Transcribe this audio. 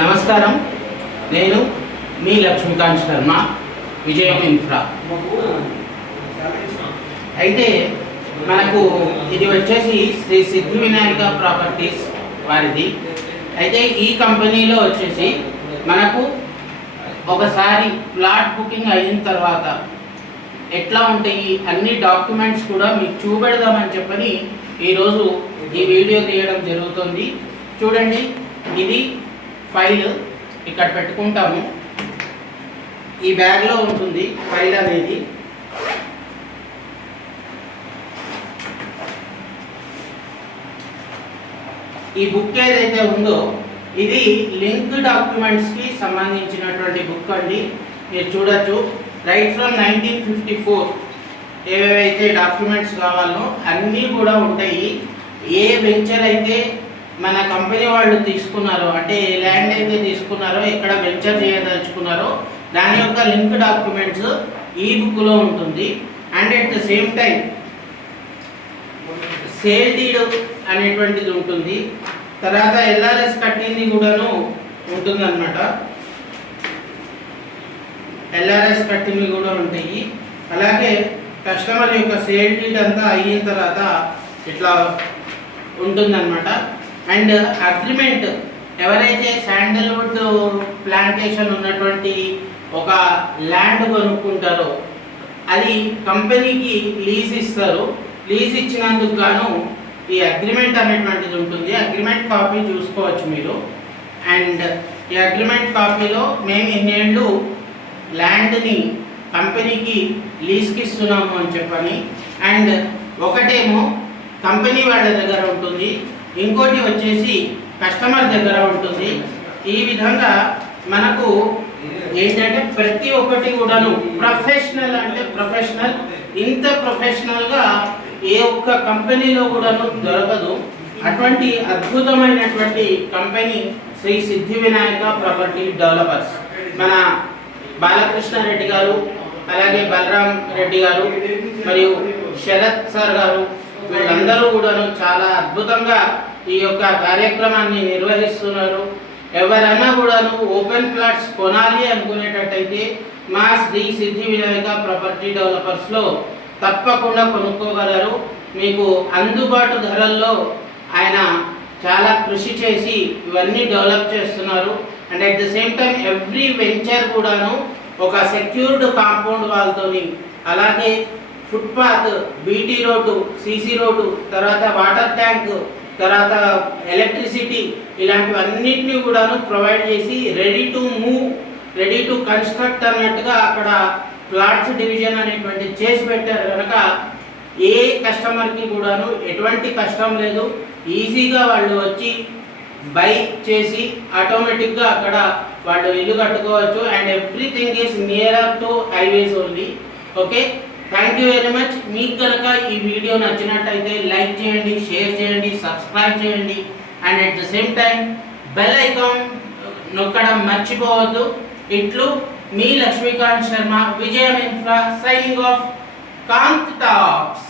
నమస్కారం, నేను మీ లక్ష్మీకాంత్ శర్మ, విజయం ఇన్ఫ్రా. అయితే మనకు ఇది వచ్చేసి శ్రీ సిద్ధి వినాయక ప్రాపర్టీస్ వారిది. అయితే ఈ కంపెనీలో వచ్చేసి మనకు ఒకసారి ప్లాట్ బుకింగ్ అయిన తర్వాత ఎట్లా ఉంటాయి అన్ని డాక్యుమెంట్స్ కూడా మీకు చూపెడదామని చెప్పని ఈరోజు ఈ వీడియో తీయడం జరుగుతుంది. చూడండి, ఇది ఫైల్ ఇక్కడ పెట్టుకుంటాము. ఈ బ్యాగ్లో ఉంటుంది ఫైల్ అనేది. ఈ బుక్ ఏదైతే ఉందో ఇది లింక్ డాక్యుమెంట్స్కి సంబంధించినటువంటి బుక్ అండి. మీరు చూడొచ్చు, రైట్ ఫ్రమ్ 1954 ఏవైతే డాక్యుమెంట్స్ కావాలో అన్నీ కూడా ఉంటాయి. ఏ వెంచర్ అయితే మన కంపెనీ వాళ్ళు తీసుకున్నారో, అంటే ఏ ల్యాండ్ అయితే తీసుకున్నారో, ఎక్కడ వెంచర్ చేయదలుచుకున్నారో దాని యొక్క లింక్ డాక్యుమెంట్స్ ఈ బుక్లో ఉంటుంది. And at the same time sale deed అనేటువంటిది ఉంటుంది. తర్వాత ఎల్ఆర్ఎస్ కట్టింది కూడాను ఉంటుందన్నమాట. ఎల్ఆర్ఎస్ కట్టింది కూడా ఉంటాయి. అలాగే కస్టమర్ యొక్క సేల్ డీడ్ అంతా అయిన తర్వాత ఇట్లా ఉంటుందన్నమాట. అండ్ అగ్రిమెంట్, ఎవరైతే శాండల్వుడ్ ప్లాంటేషన్ ఉన్నటువంటి ఒక ల్యాండ్ కొనుక్కుంటారో అది కంపెనీకి లీజ్ ఇస్తారు. లీజ్ ఇచ్చినందుకు గాను ఈ అగ్రిమెంట్ అనేటువంటిది ఉంటుంది. అగ్రిమెంట్ కాపీ చూసుకోవచ్చు మీరు. అండ్ ఈ అగ్రిమెంట్ కాపీలో మేము ఇన్నేళ్ళు ల్యాండ్ని కంపెనీకి లీజ్కి ఇస్తున్నాము అని చెప్పని, అండ్ ఒకటేమో కంపెనీ వాళ్ళ దగ్గర ఉంటుంది, ఇంకోటి వచ్చేసి కస్టమర్ దగ్గర ఉంటుంది. ఈ విధంగా మనకు ఏంటంటే ప్రతి ఒక్కటి కూడాను ప్రొఫెషనల్, అంటే ప్రొఫెషనల్, ఇంత ప్రొఫెషనల్గా ఏ ఒక్క కంపెనీలో కూడాను దొరకదు. అటువంటి అద్భుతమైనటువంటి కంపెనీ శ్రీ సిద్ధి వినాయక ప్రాపర్టీ డెవలపర్స్. మన బాలకృష్ణారెడ్డి గారు, అలాగే బలరాం రెడ్డి గారు మరియు శరత్ సార్ గారు, వీళ్ళందరూ కూడాను చాలా అద్భుతంగా ఈ యొక్క కార్యక్రమాన్ని నిర్వహిస్తున్నారు. ఎవరైనా కూడాను ఓపెన్ ప్లాట్స్ కొనాలి అనుకునేటట్టయితే మా శ్రీ సిద్ధి వినాయక ప్రాపర్టీ డెవలపర్స్లో తప్పకుండా కొనుక్కోగలరు. మీకు అందుబాటు ధరల్లో ఆయన చాలా కృషి చేసి ఇవన్నీ డెవలప్ చేస్తున్నారు. And at the same time every venture కూడాను ఒక సెక్యూర్డ్ కాంపౌండ్ వాల్తోని, అలాగే footpath, BT road, CC road, తర్వాత వాటర్ ట్యాంక్, తర్వాత ఎలక్ట్రిసిటీ, ఇలాంటివన్నింటినీ కూడాను ప్రొవైడ్ చేసి ready to move, ready to construct అన్నట్టుగా అక్కడ ప్లాట్స్ డివిజన్ అనేటువంటి చేసి పెట్టారు. కనుక ఏ కస్టమర్కి కూడాను ఎటువంటి కష్టం లేదు. ఈజీగా వాళ్ళు వచ్చి బై చేసి ఆటోమేటిక్గా అక్కడ వాళ్ళు ఇల్లు కట్టుకోవచ్చు. And everything is nearer to highways only. Okay, thank you very much. మీకు కనుక ఈ వీడియో నచ్చినట్టయితే లైక్ చేయండి, షేర్ చేయండి, సబ్స్క్రైబ్ చేయండి. And at the same time bell icon నొక్కడం మర్చిపోవద్దు. ఇట్లు మీ Lakshmikant Sharma, Vijayam Infra, signing off. Kant talks.